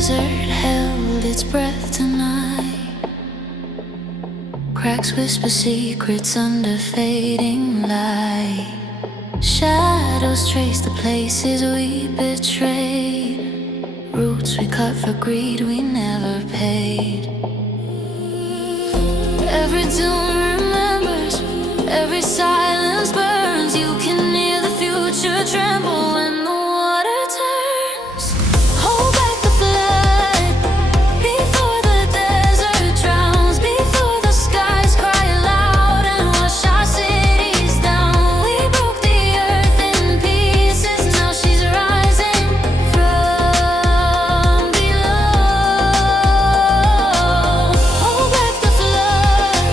desert held its breath tonight. Cracks whisper secrets under fading light. Shadows trace the places we betrayed. Roots we cut for greed we never paid. Every tune remembers, every silence burns. You can hear the future tremble when the water turns. Hold back the flood before the desert drowns, before the skies cry loud and wash our cities down. We broke the earth in pieces, now she's rising from below. Hold back the flood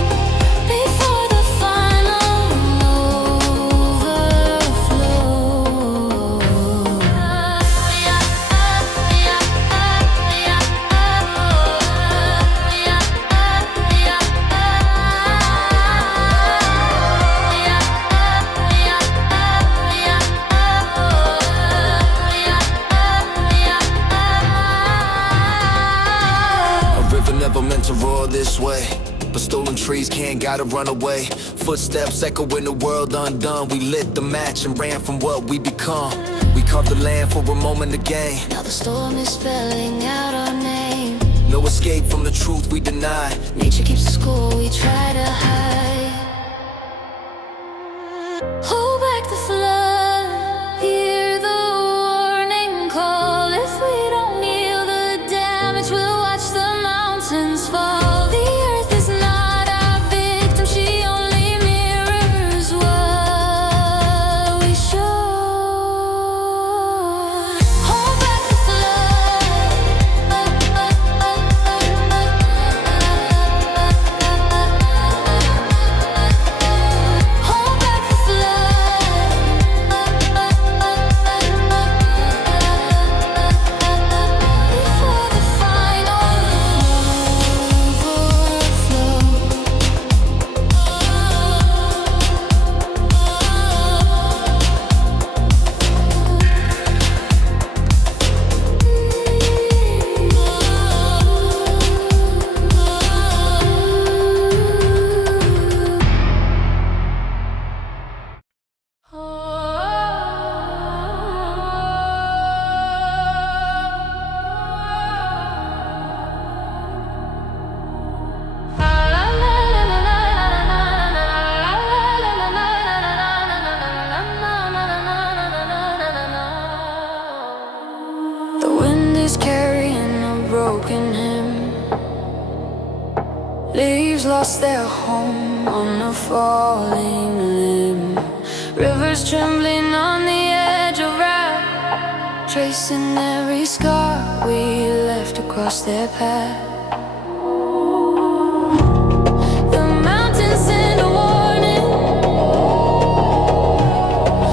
before the final overflow. A river never meant to roar this way, but stolen trees can't gotta run away. Footsteps echo in the world undone. We lit the match and ran from what we become. We carved the land for a moment to gain. Now the storm is spelling out our name. No escape from the truth we deny. Nature keeps the score we try to hide. Hold back the flood, hear the warning call. If we don't heal the damage, we'll watch the mountains fall. The earth is not our victim, she only mirrors what we show. Hold back the Hold back the before the final The wind is carrying a broken hymn. Leaves lost their home on a falling limb. Rivers trembling on the edge of wrath, tracing every scar we left across their path. The mountains send a warning,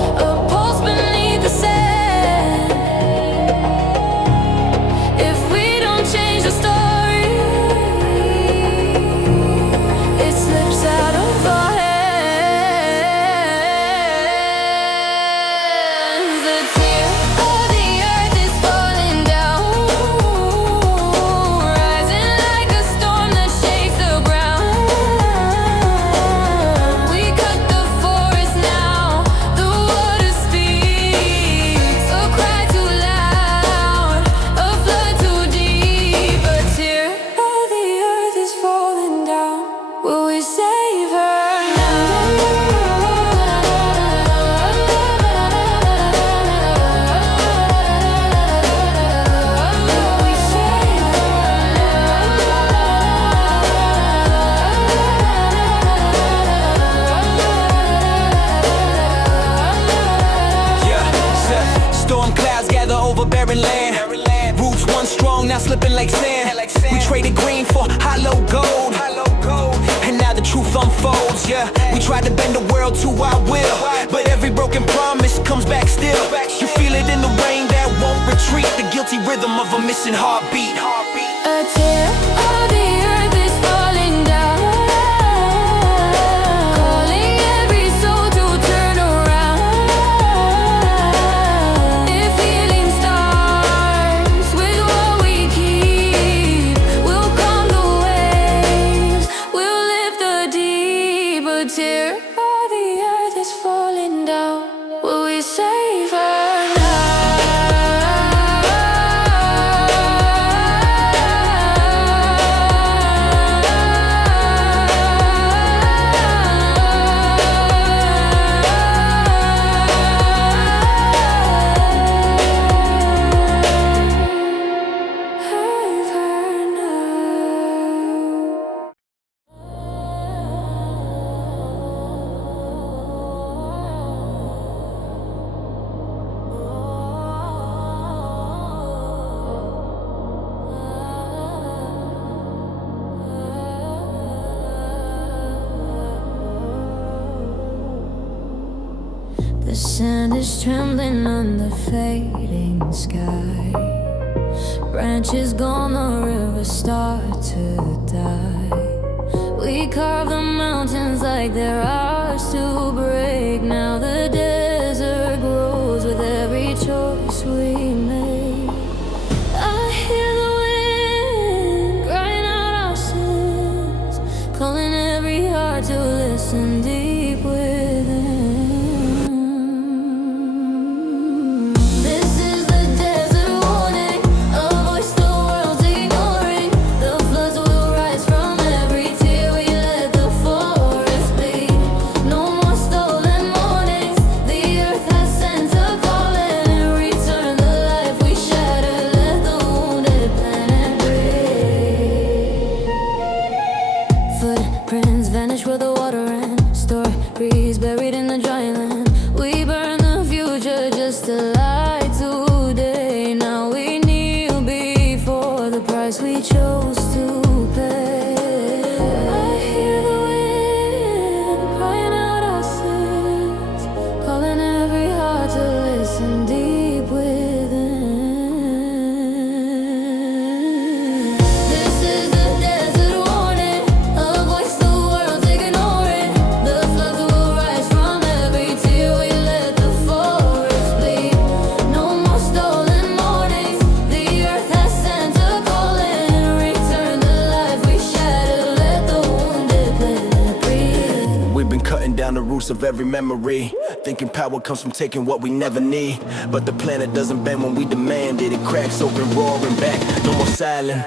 a pulse beneath the sand. If we don't change the story, it slips out of our hands. The tear of the earth is falling down, rising like a storm that shakes the ground. We cut the forest now, the water speaks. A cry too loud, a flood too deep. A tear of the earth is falling down. Will we save her Yeah, storm clouds gather over barren land. Roots once strong, now slipping like sand. We traded green for hollow gold, and now the truth unfolds. Yeah, we tried to bend the world to our will, but every broken promise comes back still. You feel it in the rain that won't retreat, the guilty rhythm of a missing heartbeat. a tear of the earth is falling down, calling every soul to turn around. If healing starts with what we keep, a tear while the earth is falling down? Will we save her The sand is trembling on the fading sky. Branches gone, the rivers start to die. We carve the mountains like they're ours to break. Now the desert grows with every choice we make. I hear the wind crying out our sins, calling every heart to listen deep within. Footprints vanish where the water ran. Stories buried in the dry land. We burn the future just to lie today. Now we kneel before the price we chose to pay. I hear the wind crying out our sins, calling every heart to listen deep within. This is the desert warning, a voice the world's ignoring. The floods will rise from every tear we let the forest bleed. No more stolen mornings, the earth has sent a calling. Return the life we shattered, let the wounded planet breathe. We've been cutting down the roots of every memory, thinking power comes from taking what we never need. But the planet doesn't bend when we demand it. It cracks open, roaring back, no more silence.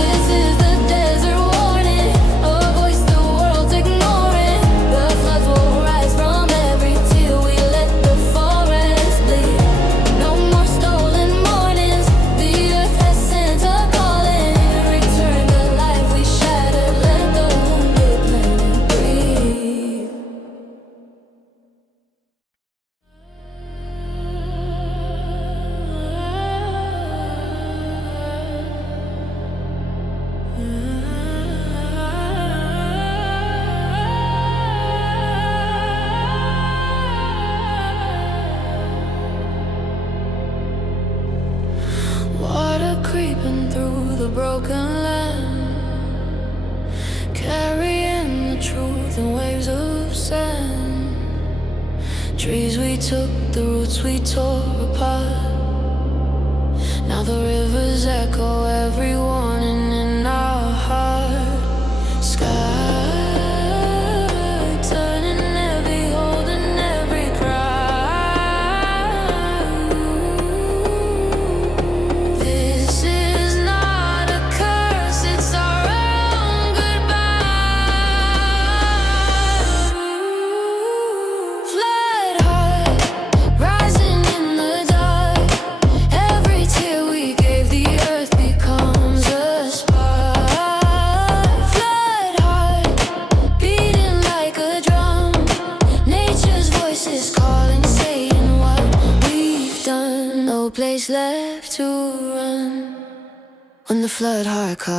This is the desert warning, a voice the world's ignoring. The floods will rise from every tear we let the forest bleed. No more stolen mornings, the earth has sent a calling. Return the life we shattered, let the wounded planet breathe. Water creeping through the broken land, carrying the truth in waves of sand. Trees we took, the roots we tore apart. Now the rivers echo every warning in our heart. Sky turning heavy, holding every cry. This is not a curse, it's our own goodbye. Flood heart, rising in the dark. Every tear we gave the earth becomes a spark. Flood heart, beating like a drum. Nature's voice is calling, saying what we've done. No place left to run when the flood heart comes.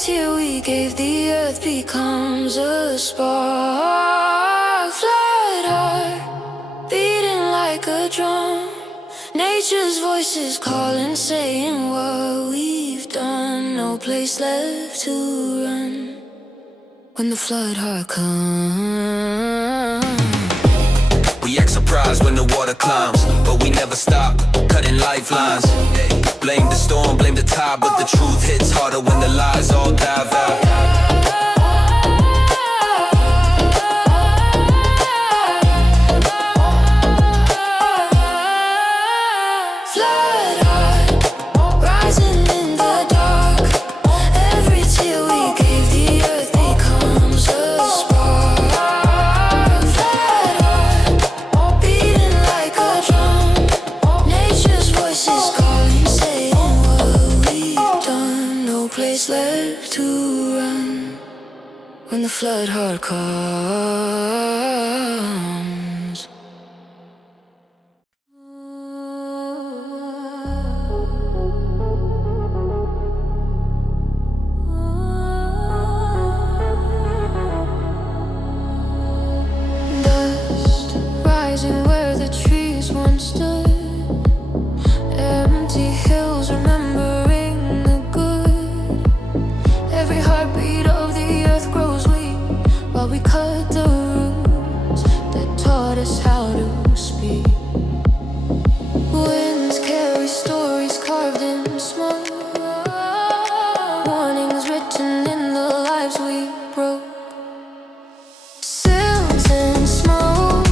tear we gave the earth becomes a spark. Flood heart, beating like a drum. Nature's voices calling, saying what we've done. No place left to run when the flood heart comes. We act surprised when the water climbs, but we never stop, cutting lifelines. Blame the storm, blame the tide, but the truth hits harder when the lies all dive out. Flood heart, rising in the dark. Every tear we gave the earth becomes a spark. Flood heart, beating like a drum. Nature's voices calling, saying what we've done. No place left to run when the flood heart comes. Dust rising where the trees once stood. Empty hills remembering the good. Every heartbeat of the earth grows weak while we cut the roots that taught us how to speak. Winds carry stories carved in smoke. Warnings written in the lives we broke. Silts and smoke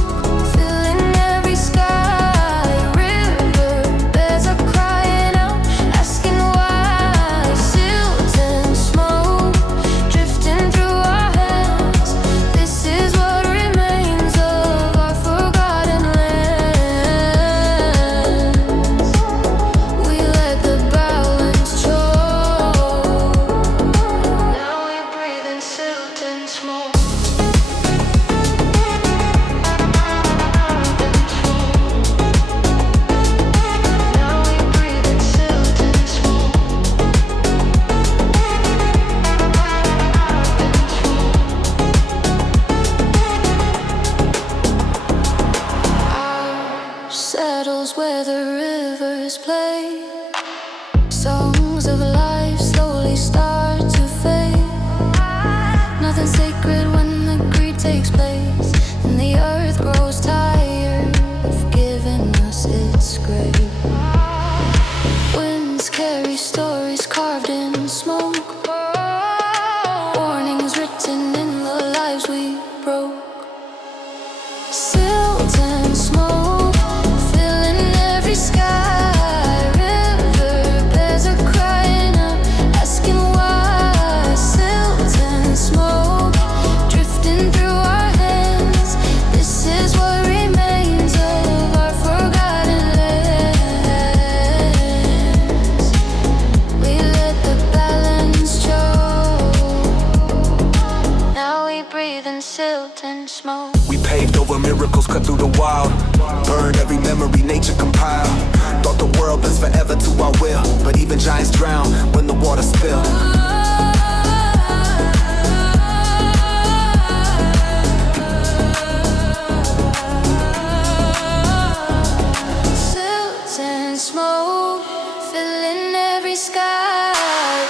filling every sky. Riverbeds are crying out, asking why. Silts and smoke drifting through our hands. This is what remains of our forgotten lands. We let the balance choke. Now we breathe in silt and smoke. Now we breathe in silt and smoke. Our settles where the rivers play. Songs of life slowly start to fade. Nothing sacred when the greed takes place, and the earth grows tired of giving us its grave. Winds carry stories carved in smoke. Warnings written in the lives we broke. Silt and smoke filling every sky. Riverbeds are crying out, asking why. Silt and smoke drifting through our hands. This is what remains of our forgotten lands. We let the balance choke. Now we breathe in silt and smoke. We paved over miracles, cut through the wild. Burned every memory nature compiled. Thought the world bends forever to our will, but even giants drown when the water spills. Silt and smoke filling every sky.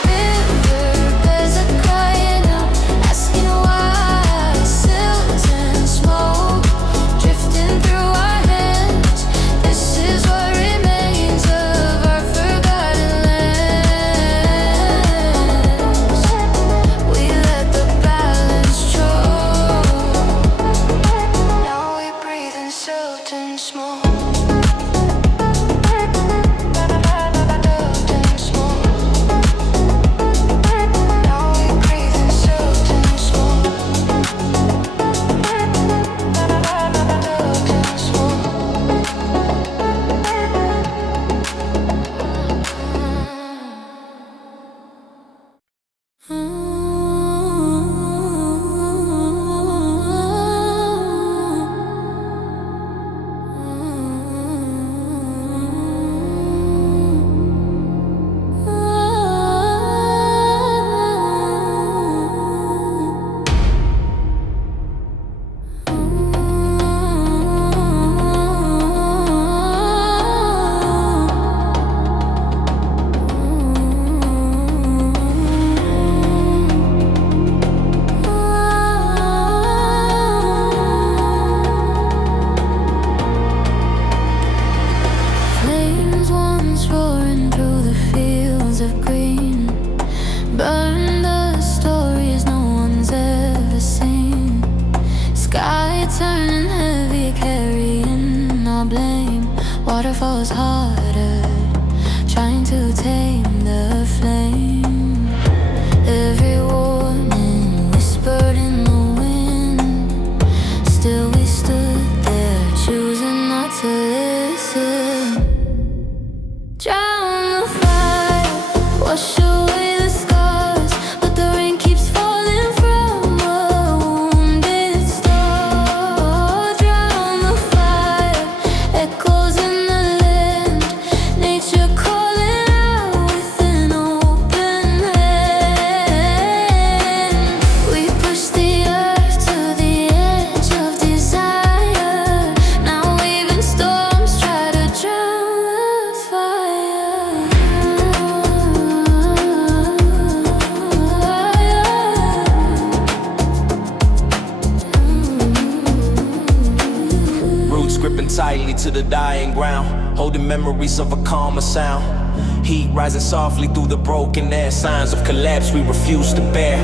Riverbeds are crying out, asking why. Silt and smoke drifting through our hands. This is what remains of our forgotten lands. We let the balance choke. Now we breathe in silt and smoke. roaring through the fields of green, burn the stories no one's ever seen. Sky turning heavy, carrying our blame. Waterfalls harder, trying to tame the flame. Every warning whispered in the wind. Still we stood there, choosing not to listen. Drown the fire, wash away the scars, but the rain keeps falling from a wounded star. Drown the fire, echoes in the land, nature calling out with an open hand. We push the earth to the edge of desire. Now even storms try to drown the fire. Roots gripping tightly to the dying ground, holding memories of a calmer sound. Heat rising softly through the broken air, signs of collapse we refuse to bear.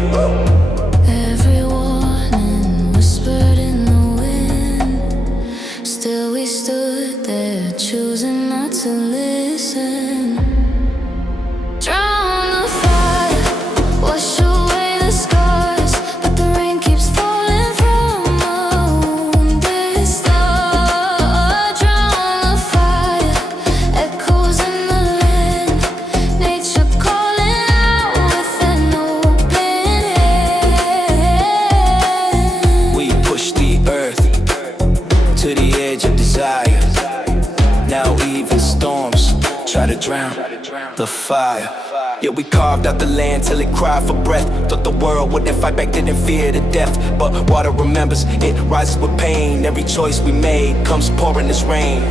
Every warning whispered in the wind. Still we stood there, choosing not to listen. Drown the fire, wash away the scars, but the rain keeps falling from a wounded star. Drown the fire, echoes in the land, nature calling out with an open hand. We push the earth to the edge of desire. Now even storms try to drown the fire. Yeah, we carved out the land till it cried for breath. Thought the world wouldn't fight back, didn't fear the death. But water remembers, it rises with pain. Every choice we made comes pouring as rain.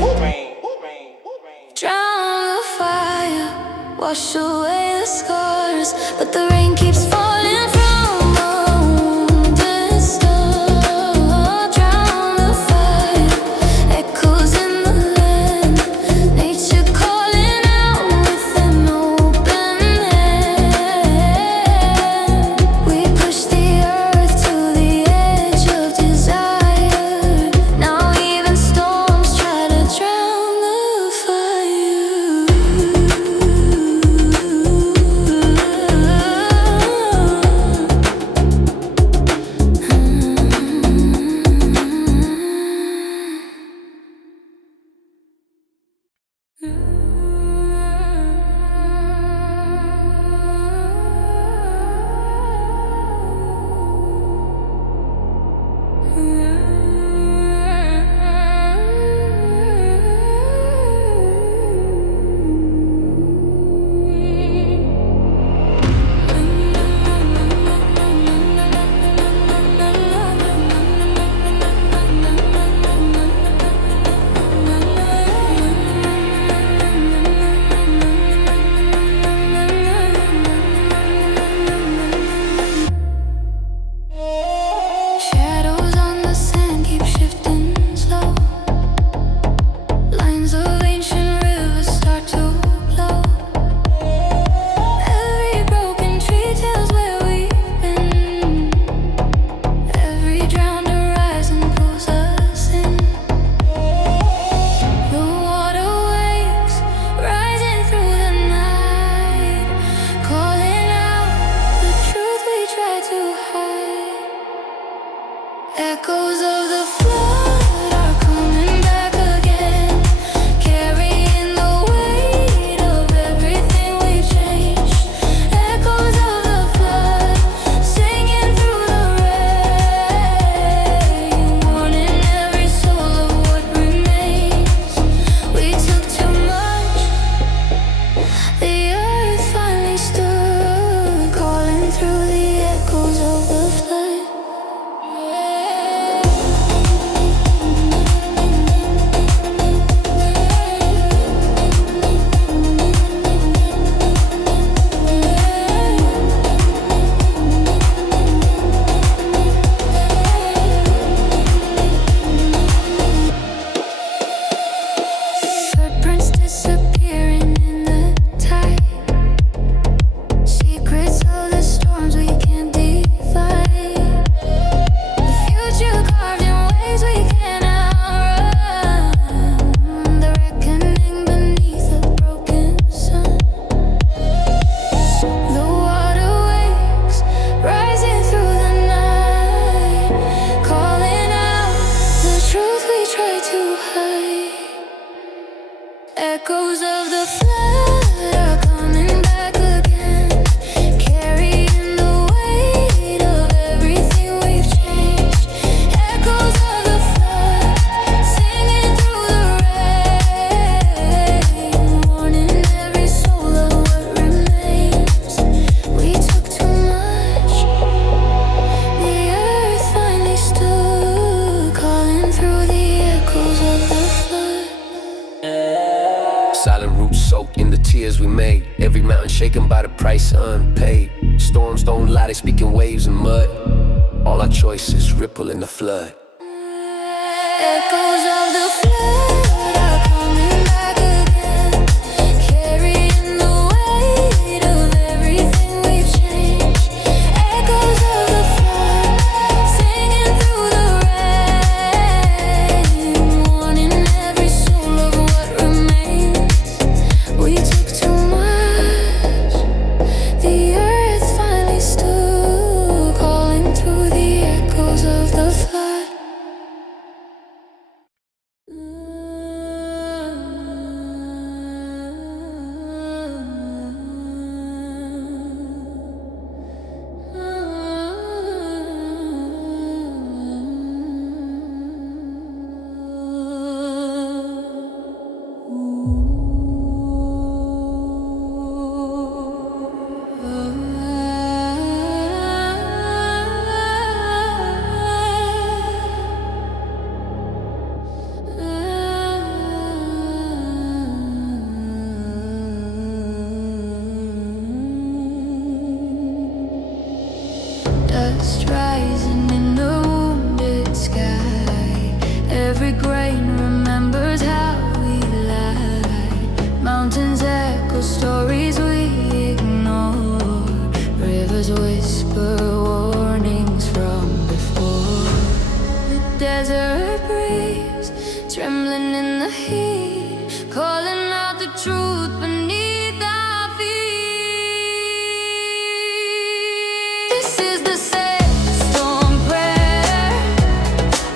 Drown the fire, wash away the scars, but the rain keeps falling from a wounded star. Drown the fire, echoes in the land, nature calling out with an open hand. We push the earth to the edge of desire. Now even storms try to drown the fire. Echoes of the flood are coming back again, carrying the weight of everything we've changed. Echoes of the flood, singing through the rain, warning every soul of what remains. We took too much. The earth finally stood, calling through the echoes of the flood. Silent roots soaked in the tears we made. Every mountain shaken by the price unpaid. Storms don't lie, they speak in waves and mud. All our choices ripple in the flood. Echoes of the flood are coming back again, carrying the weight of everything we've changed. Echoes of the flood, singing through the rain, warning every soul of what remains. We took too much. The earth finally stood, calling through the echoes of the flood. Dust rising in the wounded sky. Every grain remembers how we lied. Mountains echo stories we ignore. Rivers whisper warnings from before. The desert breeze, trembling in the heat, calling out the truth beneath our feet. This is the sandstorm prayer,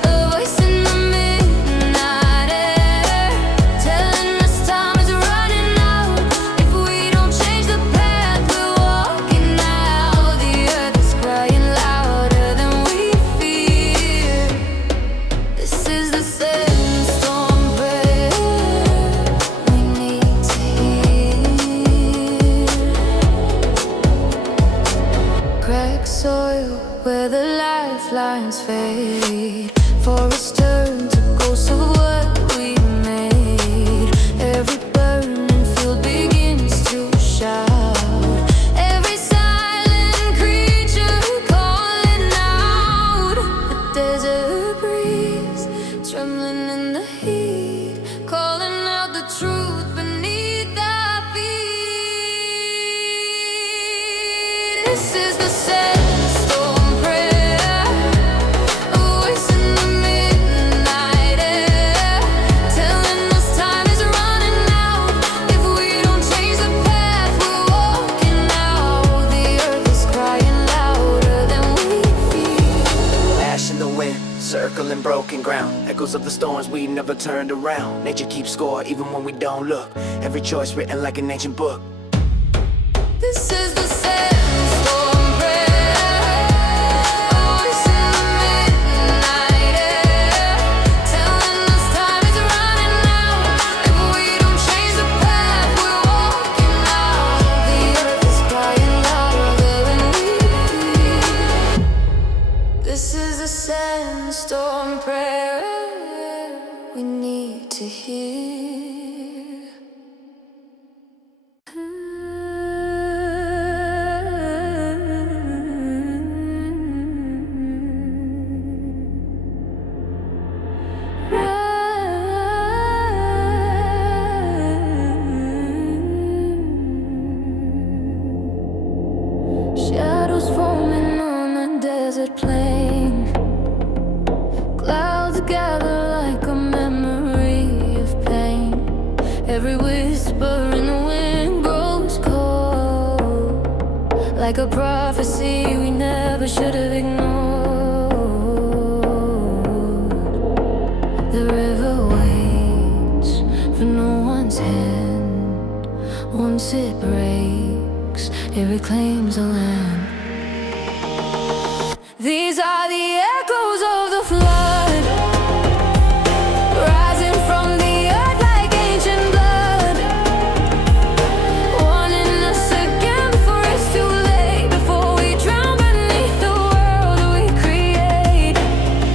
a voice in the midnight air, telling us time is running out. If we don't change the path we're walking now, the earth is crying louder than we fear. This is the sandstorm prayer we need to hear. Cracked soil where the lifelines fade. Forests turn to ghosts of what we made. Every burning field begins to shout. Every silent creature calling out. The desert breeze, trembling in the heat, calling out the truth beneath our feet. This is the sandstorm prayer, a voice in the midnight air, telling us time is running out. If we don't change the path we're walking now, the earth is crying louder than we feel. Ash in the wind, circling broken ground. Echoes of the storms we never turned around. Nature keeps score even when we don't look. Every choice written like an ancient book. This is the sandstorm prayer, a voice in the midnight air, telling us time is running out. If we don't change the path we're walking now, the earth is crying louder than we feel. This is the sandstorm prayer we need to hear. Shadows forming on a desert plain. Clouds gather like a memory of pain. Every whisper in the wind grows cold, like a prophecy we never should have ignored. The river waits for no one one's hand. Once it breaks, it reclaims the land. These are the echoes of the flood, rising from the earth like ancient blood, warning us again before it's too late, before we drown beneath the world we create.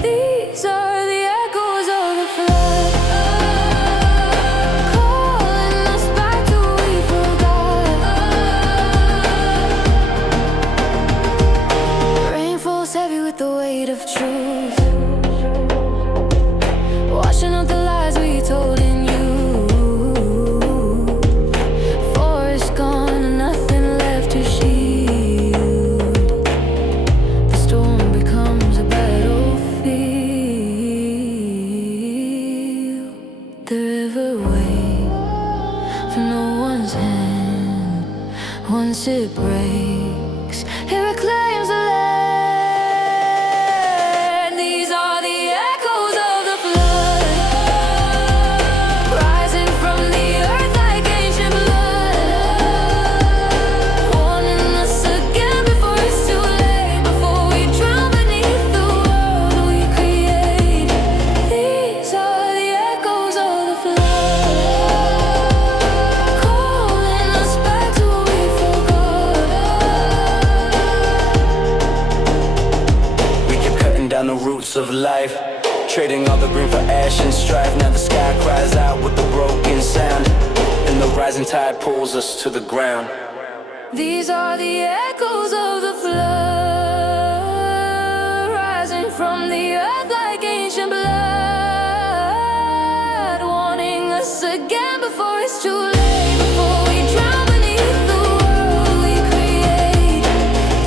These are the echoes of the flood, calling us back to what we forgot. Rain falls heavy with the weight of truth, washing out the lies we told in you. Forest gone and nothing left to shield. The storm becomes a battlefield. The river waits for no one's hand. Once it breaks, it reclaims the land. These are the echoes of the flood, rising from the earth like ancient blood, warning us again before it's too late, before we drown beneath the world we create. These are the echoes of the flood, calling us back to what we forgot. We keep cutting down the roots of life, trading all the green for ash and strife. Now the sky cries out with a broken sound, and the rising tide pulls us to the ground. These are the echoes of the flood, rising from the earth like ancient blood, warning us again before it's too late, before we drown beneath the world we create.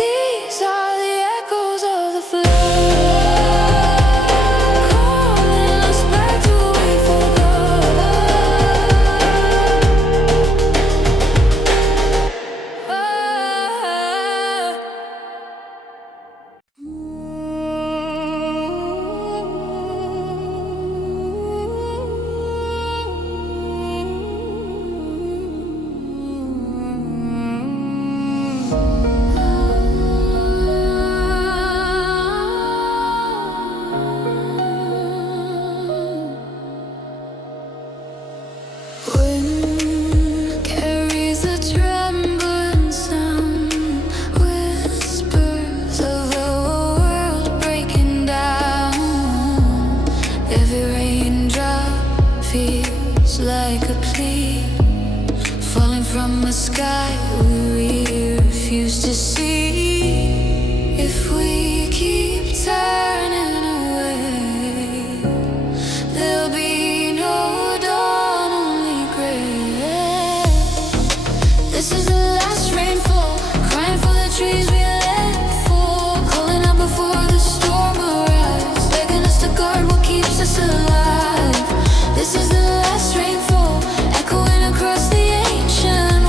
These are the echoes of the flood, calling us back to what we forgot. Wind carries a trembling sound, whispers of the world breaking down. Every raindrop feels like a plea, falling from a sky we refuse to see. If we keep turning away, there'll be no dawn, only gray. This is the last rainfall, crying for the trees we let fall, calling out before the storm arrives, begging us to guard what keeps us alive. This is the last rainfall, echoing across the ancient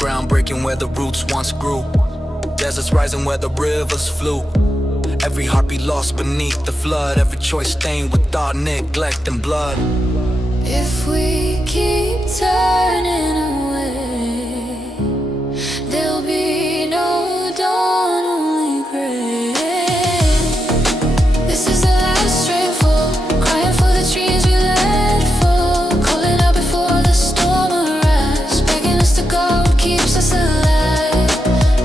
Groundbreaking where the roots once grew, deserts rising where the rivers flew. Every heartbeat lost beneath the flood, every choice stained with thought, neglect, and blood. If we keep turning away, there'll be no dawn, only gray. This is the last rainfall, crying for the trees we let fall, calling out before the storm arrives, begging us to guard what keeps us alive.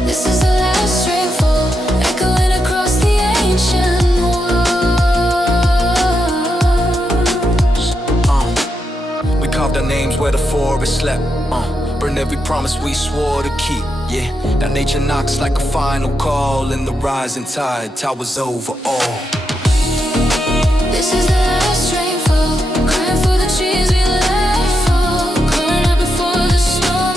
This is the last rainfall, echoing across the ancient walls. We carved our names where the forest slept, burned every promise we swore to keep, yeah. Now nature knocks like a final call, and the rising tide towers over all. This is the last rainfall, crying for the trees we let fall, calling out before the storm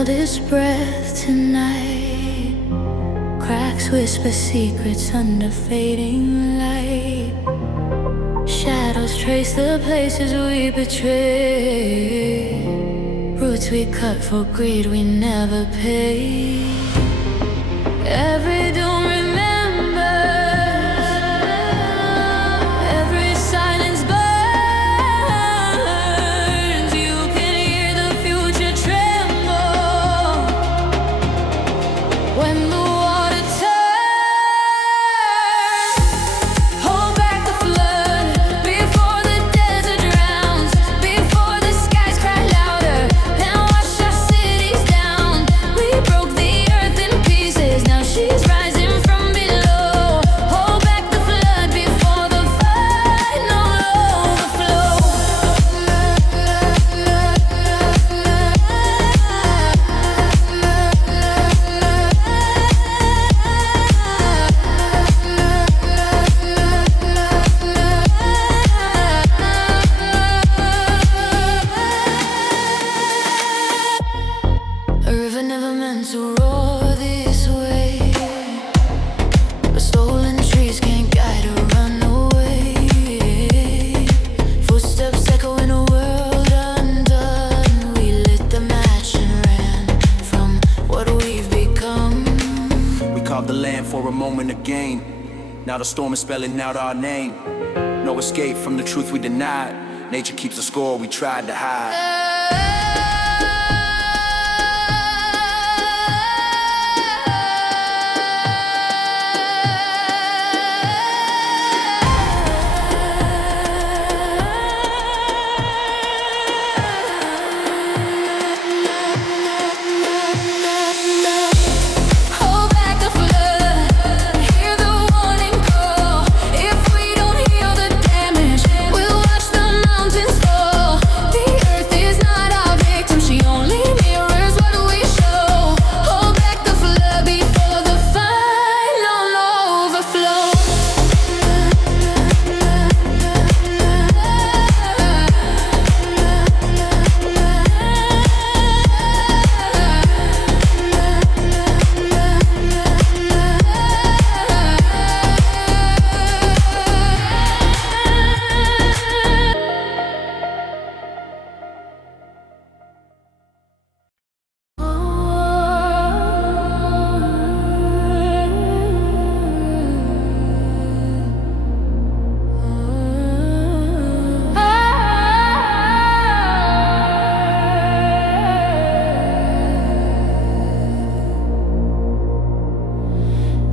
wildest breath tonight. Cracks whisper secrets under fading light. Shadows trace the places we betray. Roots we cut for greed we never pay. Every doom remembers, every silence burns. You can hear the future tremble when the water turns. Hold back the flood before the desert drowns, before the skies cry louder and wash our cities down. We broke the earth in pieces, now she's rising from below. Hold back the flood before the final overflow. A river never meant to roar this way, but stolen trees can't guide a runaway. Footsteps echo in a world undone. We lit the match and ran from what we've become. We carved the land for a moment of gain. Now the storm is spelling out our name. No escape from the truth we denied. Nature keeps the score we tried to hide. Hold back the flood, hear the warning call. If we don't heal the damage, we'll watch the mountains fall. The earth is not our victim, she only mirrors what we show. Hold back the flood before the final overflow.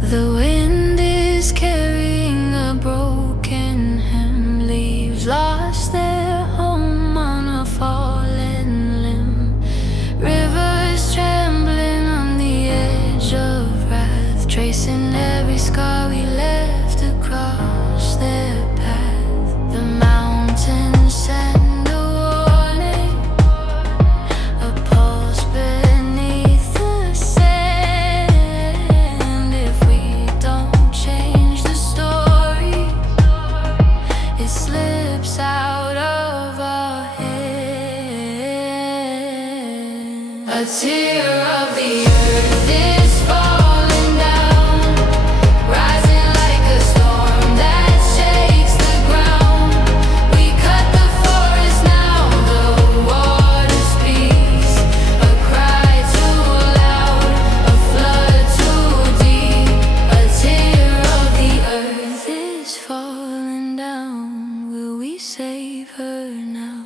The wind is carrying a broken hem. Leaves lost their home on a fallen limb. Rivers trembling on the edge of wrath, tracing every scar we left across their path. The mountains send a warning, a pulse beneath the sand. If we don't change the story, it slips out of our hands. A tear of the earth is falling down, rising like a storm that shakes the ground. We cut the forest, now the water speaks. A cry too loud, a flood too deep. A tear of the earth is falling down. Will we save her now?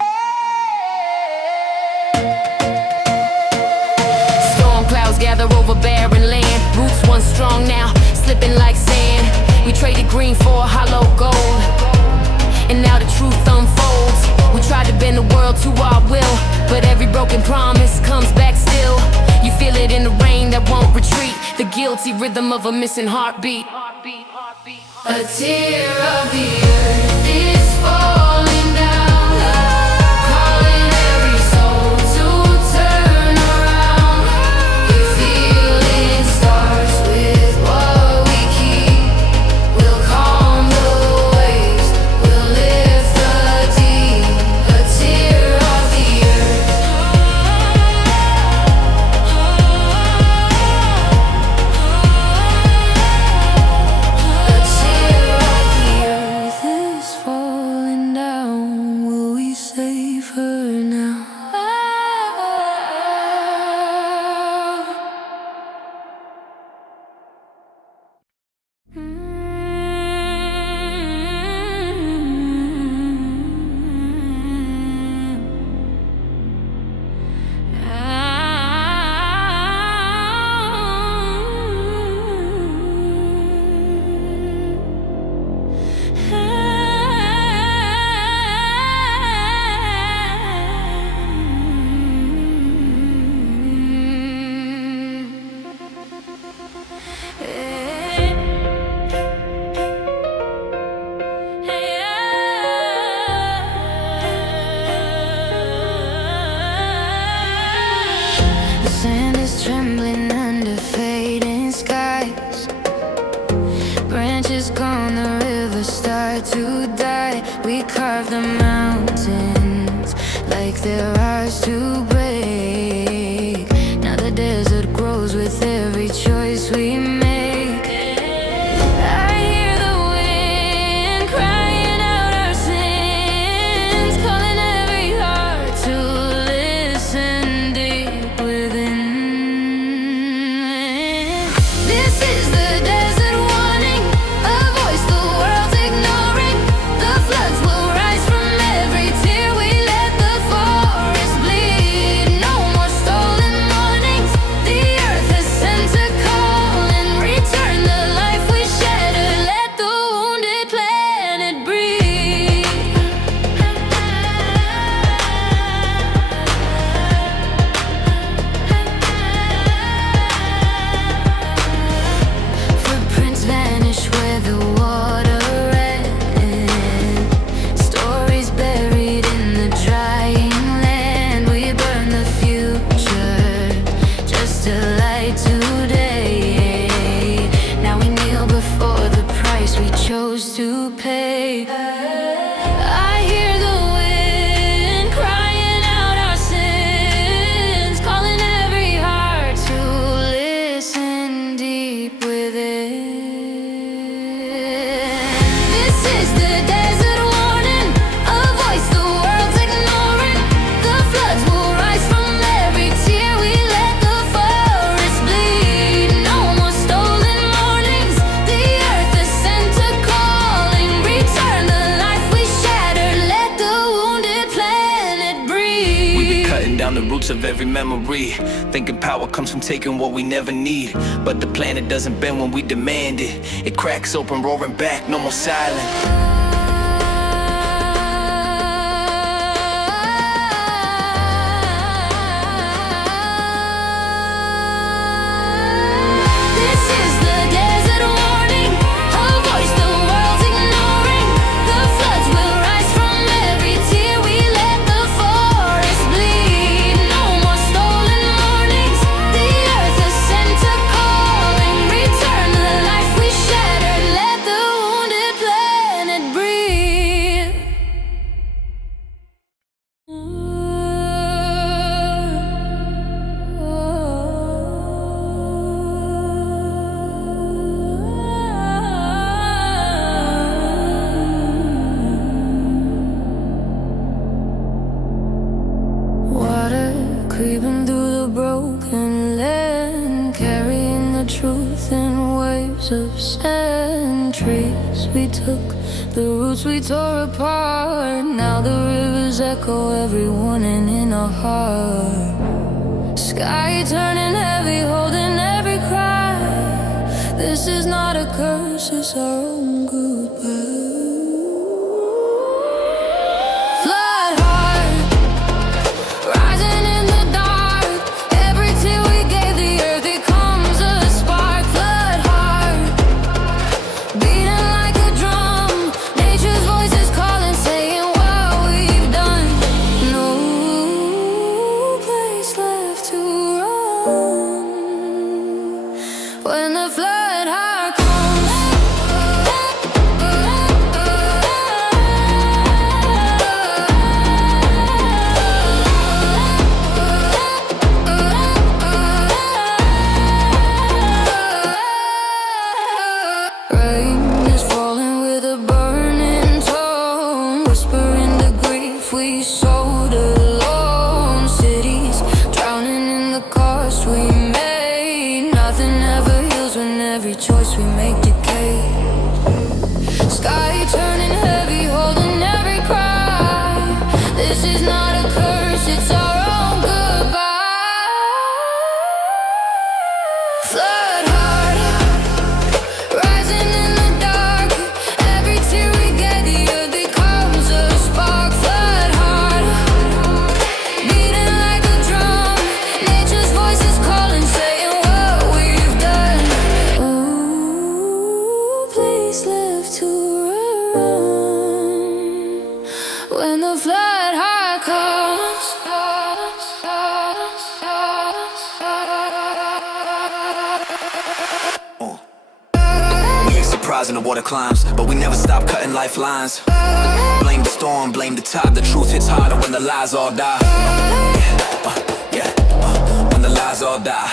Storm clouds gather over barren land. Roots once strong, now slipping like sand. We traded green for hollow gold, and now the truth unfolds. We tried to bend the world to our will, but every broken promise comes back still. You feel it in the rain that won't retreat, the guilty rhythm of a missing heartbeat. A tear of the earth is falling down, calling every soul to turn around. You feel it starts with what we keep. We'll calm the waves, we'll lift the deep. A tear of the earth. to die. We carve the mountains like they're ours to break. Now the desert grows with every choice we make. I hear the wind crying out our sins, calling every heart to listen deep within. This is the desert warning, a voice the world's ignoring. The floods will rise from every tear we let the forest bleed. No more stolen mornings, the earth has sent a call and return the life we shattered. Let the wounded planet breathe. Footprints vanish where the water ran. Stories buried in the drying land. We burn the future just to light today. Now we kneel before the price we chose to pay. I hear the wind crying out our sins, calling every heart to listen deep within. This is the desert warning, a voice the world's ignoring. The floods will rise from every tear we let the forest bleed. No more stolen mornings, the earth has sent a calling. Return the life we shattered, let the wounded planet breathe. We be cutting down the roots of every memory, thinking power comes from taking what we never need. But the planet doesn't bend when we demand it. It cracks open, roaring back, no more silence. This is the desert warning, a voice the world's ignoring. The floods will rise from every tear we let the forest bleed. No more stolen mornings, the earth has sent a calling. Return the life we shattered, let the wounded planet breathe. Water creeping through the broken land, carrying the truth in waves of sand. Trees we took, the roots we tore apart. Now the rivers echo every warning in our heart. Sky turning heavy, holding every cry. This is not a curse, it's our own goodbye. Flood heart, rising in the dark. Every tear we gave the earth becomes a spark. Flood heart, beating like a drum. Nature's voice is calling, saying what we've done. No place left to run when the flood heart comes. Rain is falling with a burning tone, whispering the grief we sowed alone. Cities drowning in the cost we made. Nothing ever heals when every choice we make decays. Sky turning heavy, holding every cry. This is not a curse, it's our own goodbye. Flood heart, rising in the dark. Every tear we get, the earth becomes a spark. Flood heart, beating like a drum. Nature's voice is calling, saying what we've done. Ooh, place left to run when the flood heart comes. rise and the water climbs, but we never stop cutting lifelines. Blame the storm, blame the tide. The truth hits harder when the lies all die. When the lies all die.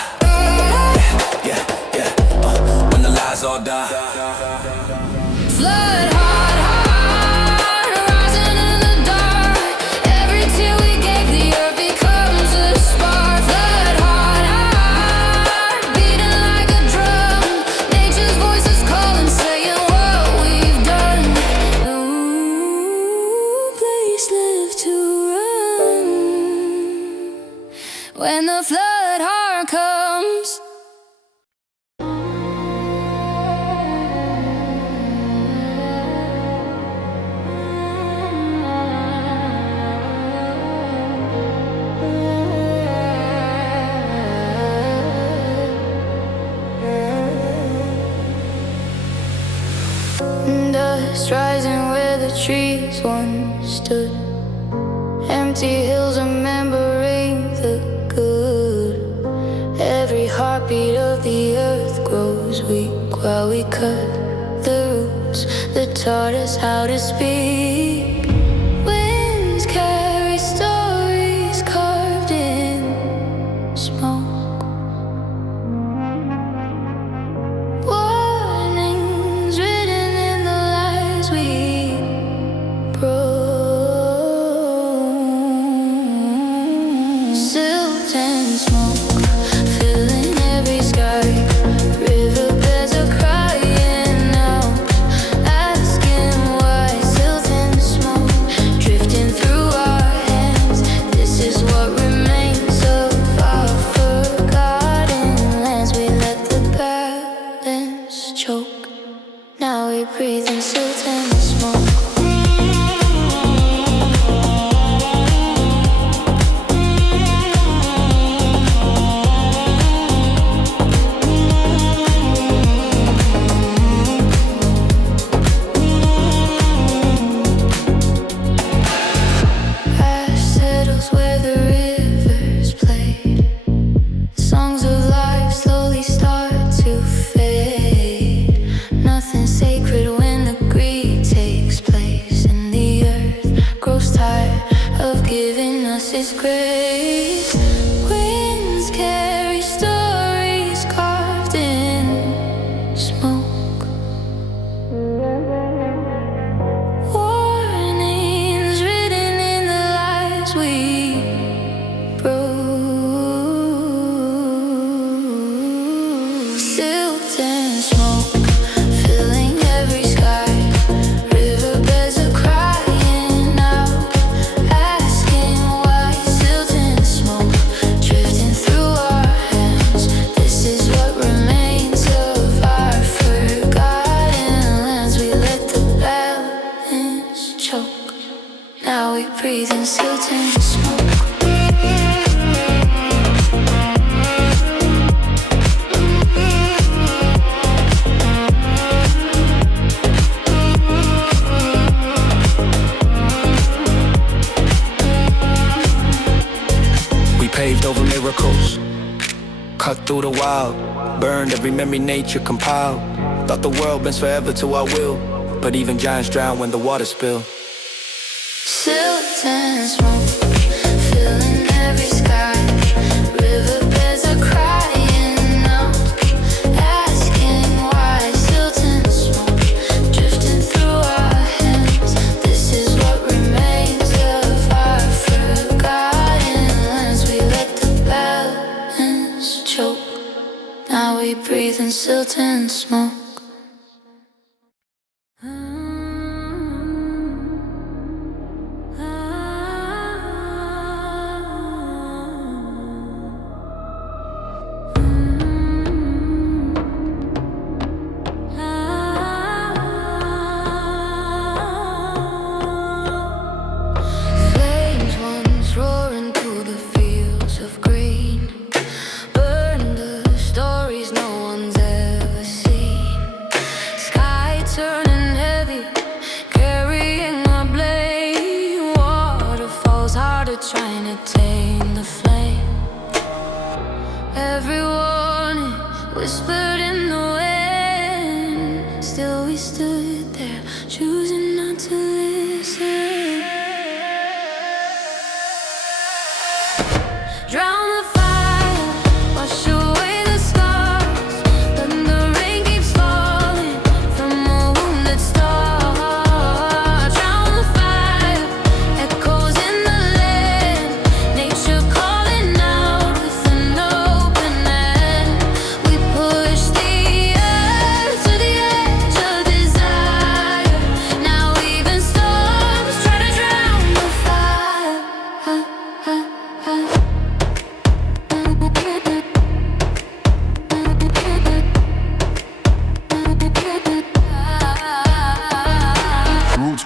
When the lies all die. Flood hard, hard, rising in the dark. Every tear we gave the earth becomes a spark. Flood hard, hard, beating like a drum. Nature's voice is calling, saying what we've done. No place left to run when the flood hard comes. Dust rising where the trees once stood. Empty hills remembering the good. Every heartbeat of the earth grows weak while we cut the roots that taught us how to speak. Winds carry stories carved in smoke. Warnings written in the lies we broke. Silt and smoke filling every sky. Riverbeds are crying out, asking why. Silt and smoke drifting through our hands. This is what remains of our forgotten lands. We let the balance choke. Now we breathe in silt and smoke. Ash settles where the rivers played. Songs of life slowly start to fade. Nothing sacred when the greed takes place, and the earth grows tired of giving us its grace. Winds carry stories carved in smoke. Warnings written in the lies we broke. Silt and smoke filling every sky. Riverbeds are crying out, asking why. Silt and smoke drifting through our hands. This is what remains of our forgotten lands. We let the balance choke. Now we breathe in silt and smoke. We paved over miracles, cut through the wild, burned every memory nature compiled. Thought the world bends forever to our will, but even giants drown when the water spill. Silt and smoke filling every sky. Riverbeds are crying out, asking why. Silt and smoke drifting through our hands. This is what remains of our forgotten lands. We let the balance choke. Now we breathe in silt and smoke. Flames once roaring through the fields of green, burn the stories no one's ever seen.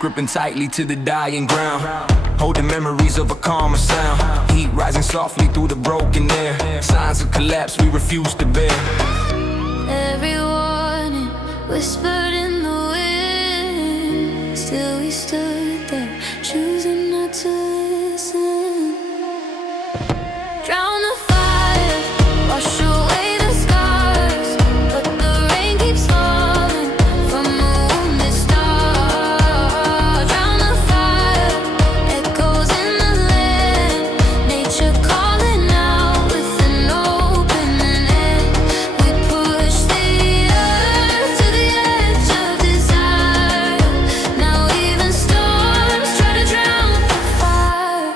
gripping tightly to the dying ground, holding memories of a calmer sound. Heat rising softly through the broken air, signs of collapse we refuse to bear. Every warning whispered in the wind, still we stood there, choosing not to listen. Drown the fire, wash away the scars, but the rain keeps falling from a wounded star. Drown the fire, echoes in the land, nature calling out with an open hand. We push the earth to the edge of desire. Now even storms try to drown the fire.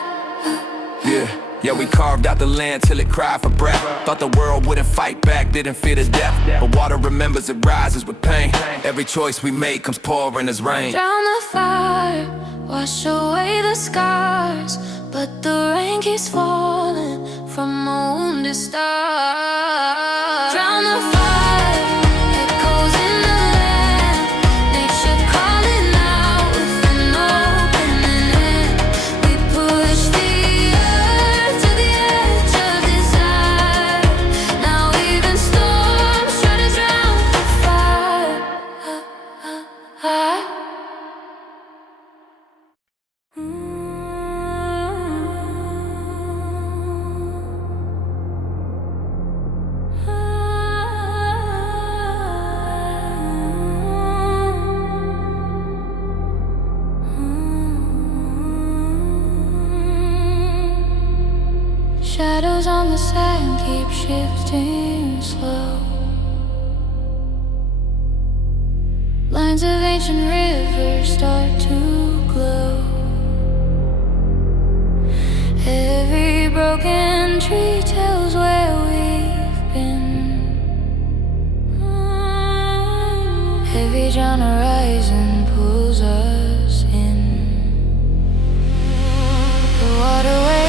Yeah, we carved out the land till it cried for breath. Thought the world wouldn't fight back, didn't fear the death. But water remembers, it rises with pain. Every choice we make comes pouring as rain. Drown the fire, wash away the scars, but the rain keeps falling from a wounded star. Drown the fire, echoes in the land, nature calling out with an open hand. We push the earth to the edge of desire. Now even storms try to drown the fire. Shadows on the sand keep shifting slow. Lines of ancient rivers start to glow. Every broken tree tells where we've been. Heavy on horizon pulls us in. The waterway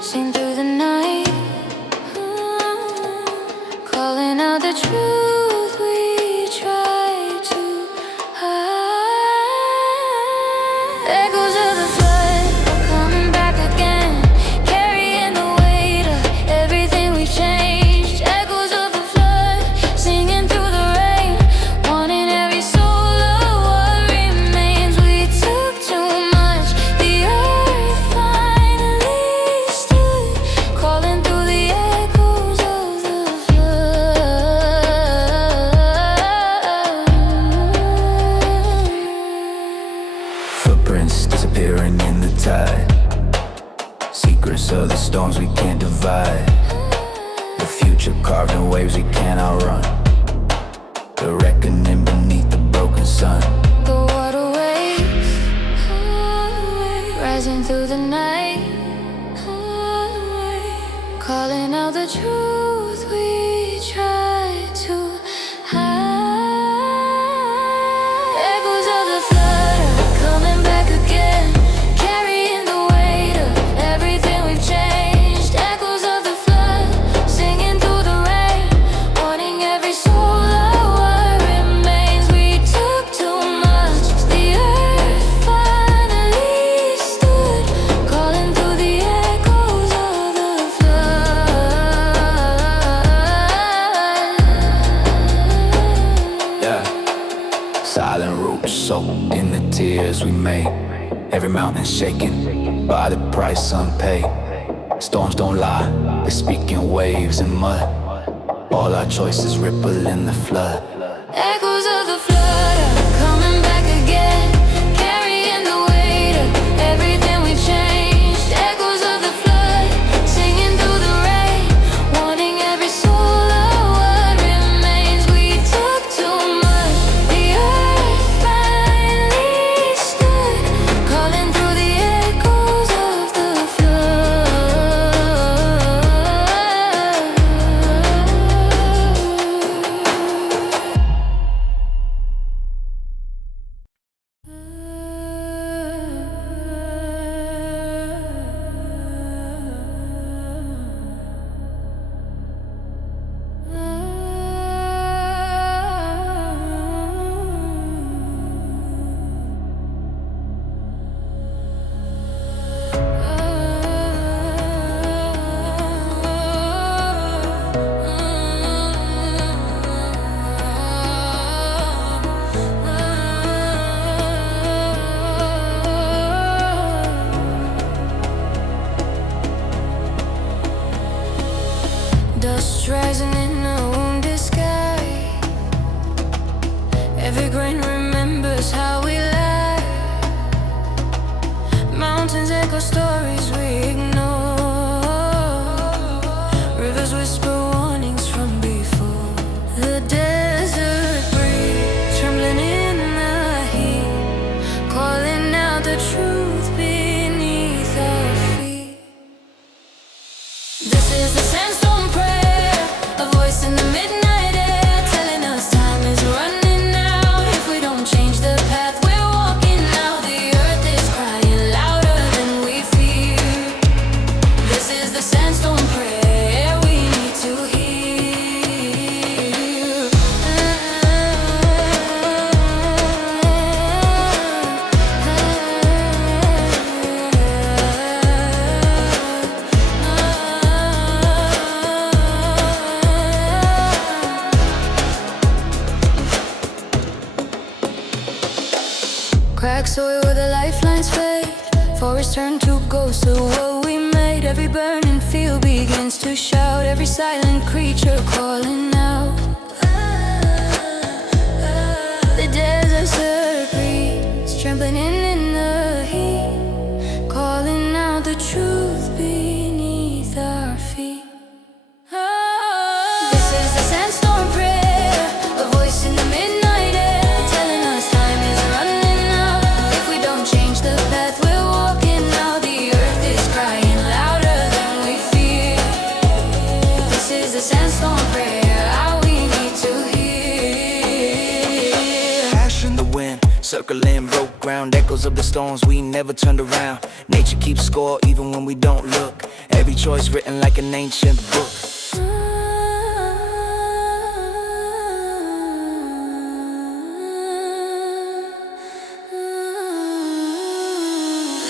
sing through the night, calling out the truth we try to hide. Echoes of the flood are coming back again, carrying the weight of everything we've changed. Echoes of the flood singing through the rain, wanting every soul of what remains. We took too much, the earth finally stood, calling through the echoes of the flood. Footprints disappearing in the tide, secrets of the storms we can't divide. The future carved in waves we can't outrun, the reckoning beneath the broken sun. The waterways rising through the night, calling out the truth we try to hide. Echoes of the flood are coming back again, carrying the weight of everything we've changed. Echoes of the flood singing through the rain, wanting every soul of what remains. We took too much, the earth finally stood, calling through the echoes of the flood. Yeah, silent roots soaked in the tears we made. Every mountain shaken by the price unpaid. Storms don't lie, they speak in waves and mud. All our choices ripple in the flood. Echoes of the flood are coming back again, carrying the weight of everything we've changed. Echoes of the flood singing through the rain, wanting every soul of what remains. We took too much, the earth finally stood, calling through the echoes of the flood. stories we ignore. Rivers whisper warnings from before. The desert breeze trembling in the heat, calling out the truth beneath our feet. This is the sandstorm prayer, a voice in the midnight air, telling us time is running out. If we don't change the path we're walking now, the earth is crying louder than we fear. This is the sandstorm prayer we need to hear. Cracked soil where the lifelines fade, forests turn to ghosts of what we made. Every burning field begins to shout, every silent creature calling out. The desert breeze trembling in the heat, calling out the truth beneath our feet. This is the sandstorm prayer, a voice in the midnight air, telling us time is running out. If we don't change the path we're walking now, the earth is crying louder than we fear. This is the sandstorm prayer, all we need to hear. Ash in the wind, circling broke ground, echoes of the storms we never turned around. Nature keeps score even when we don't look, every choice written like an ancient book.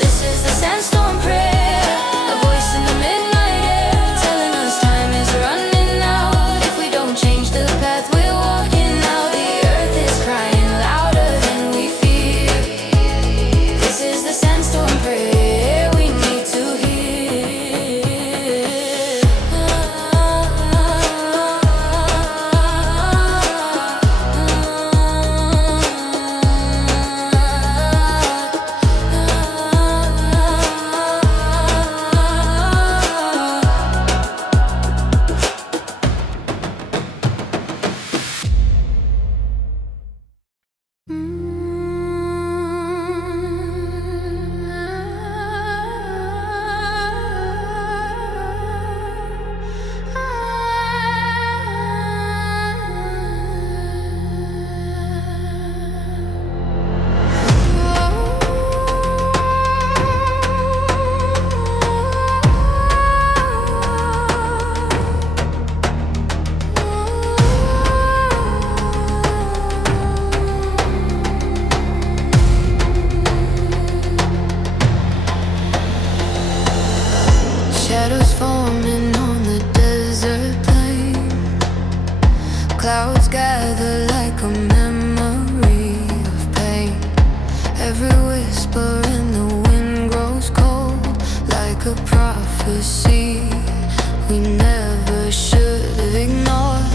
This is the sandstorm prayer, a voice in the midnight air, telling us time is running out. If we don't change the path we're walking now, the earth is crying louder than we fear. This is the sandstorm prayer we need to hear. Shadows forming on the desert plain, clouds gather like a memory of pain. Every whisper in the wind grows cold, like a prophecy we never should have ignored.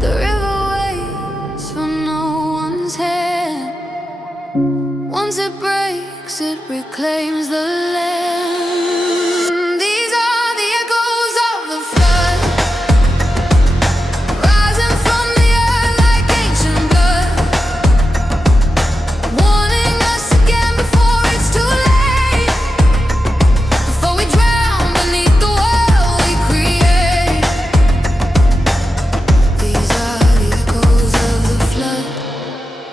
The river waits for no one's hand. Once it breaks, it reclaims the land. These are the echoes of the flood, rising from the earth like ancient blood, warning us again before it's too late, before we drown beneath the world we create. These are the echoes of the flood,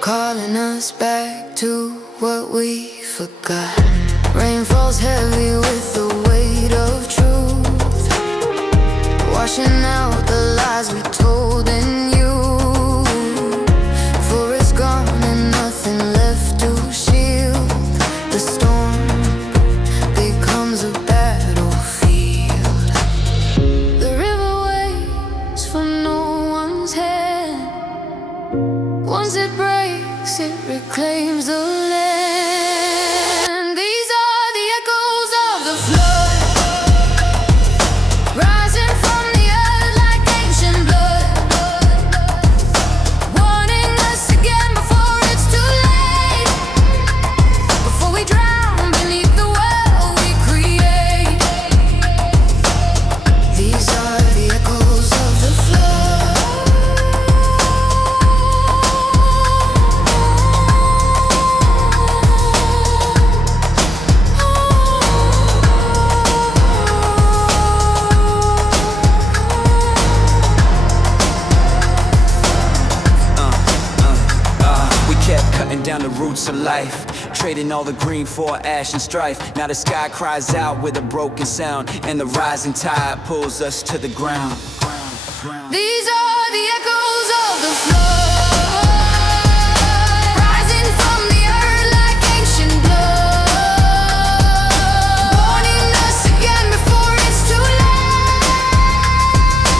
calling us back to what we forgot. Rain falls heavy with the weight of truth, washing out the lies we told in you. Forest gone and nothing left to shield. The storm becomes a battlefield. The river waits for no one's hand. Once it breaks, it reclaims the land. These are the echoes of the flood, rising from the earth like ancient blood, warning us again before it's too late, before we drown beneath the world we create. and down the roots of life. Trading all the green for ash and strife. Now the sky cries out with a broken sound, and the rising tide pulls us to the ground. These are the echoes of the flood, rising from the earth like ancient blood, warning us again before it's too late,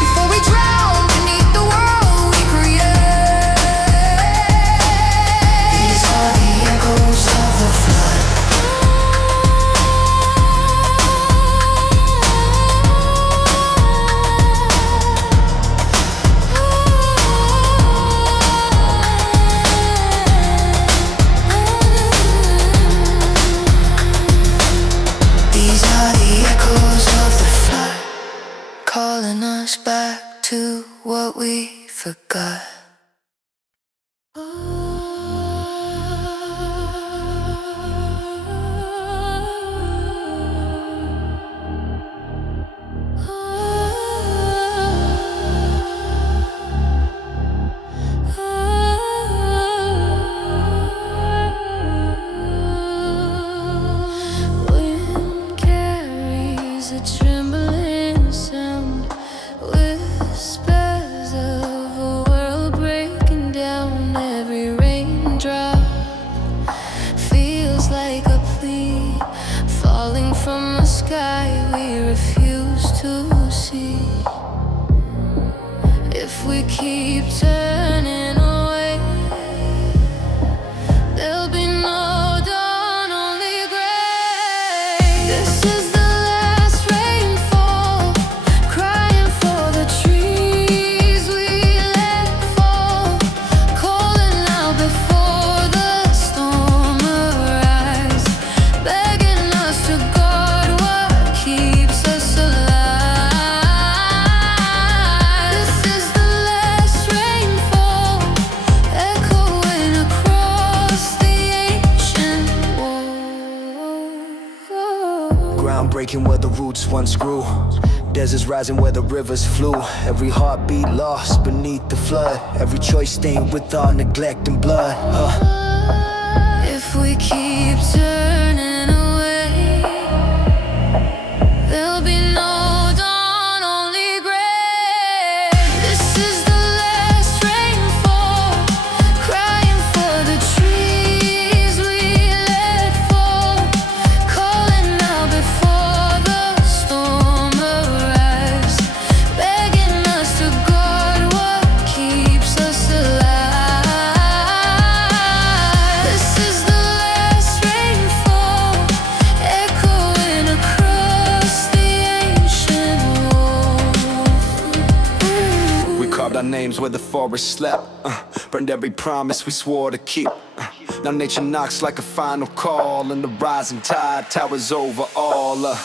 before we drown beneath the world we create. These are the echoes of the flood. These are the echoes of the flood, calling us back to what we forgot. Wind carries a trembling sound, whispers of a world breaking down. Every raindrop feels like a plea, falling from the sky we refuse to see. If we keep turning away, there'll be no dawn, only gray. This is the last rainfall, crying for the trees we let fall, calling out before the storm arrives, begging us to guard what keeps us alive. This is the last rainfall, echoing across the ancient world. Groundbreaking where the roots once grew, deserts rising where the rivers flew. Every heartbeat lost beneath the flood, every choice stained with our neglect and blood. If we keep turning away, there'll be no dawn, only gray. This is the last rainfall, crying for the trees we let fall, calling out before the storm arrives, begging us to guard what keeps us alive. This is the last rainfall, echoing across the ancient world. We carved our names where the forest slept, burned every promise we swore to keep. Now nature knocks like a final call, and the rising tide towers over all.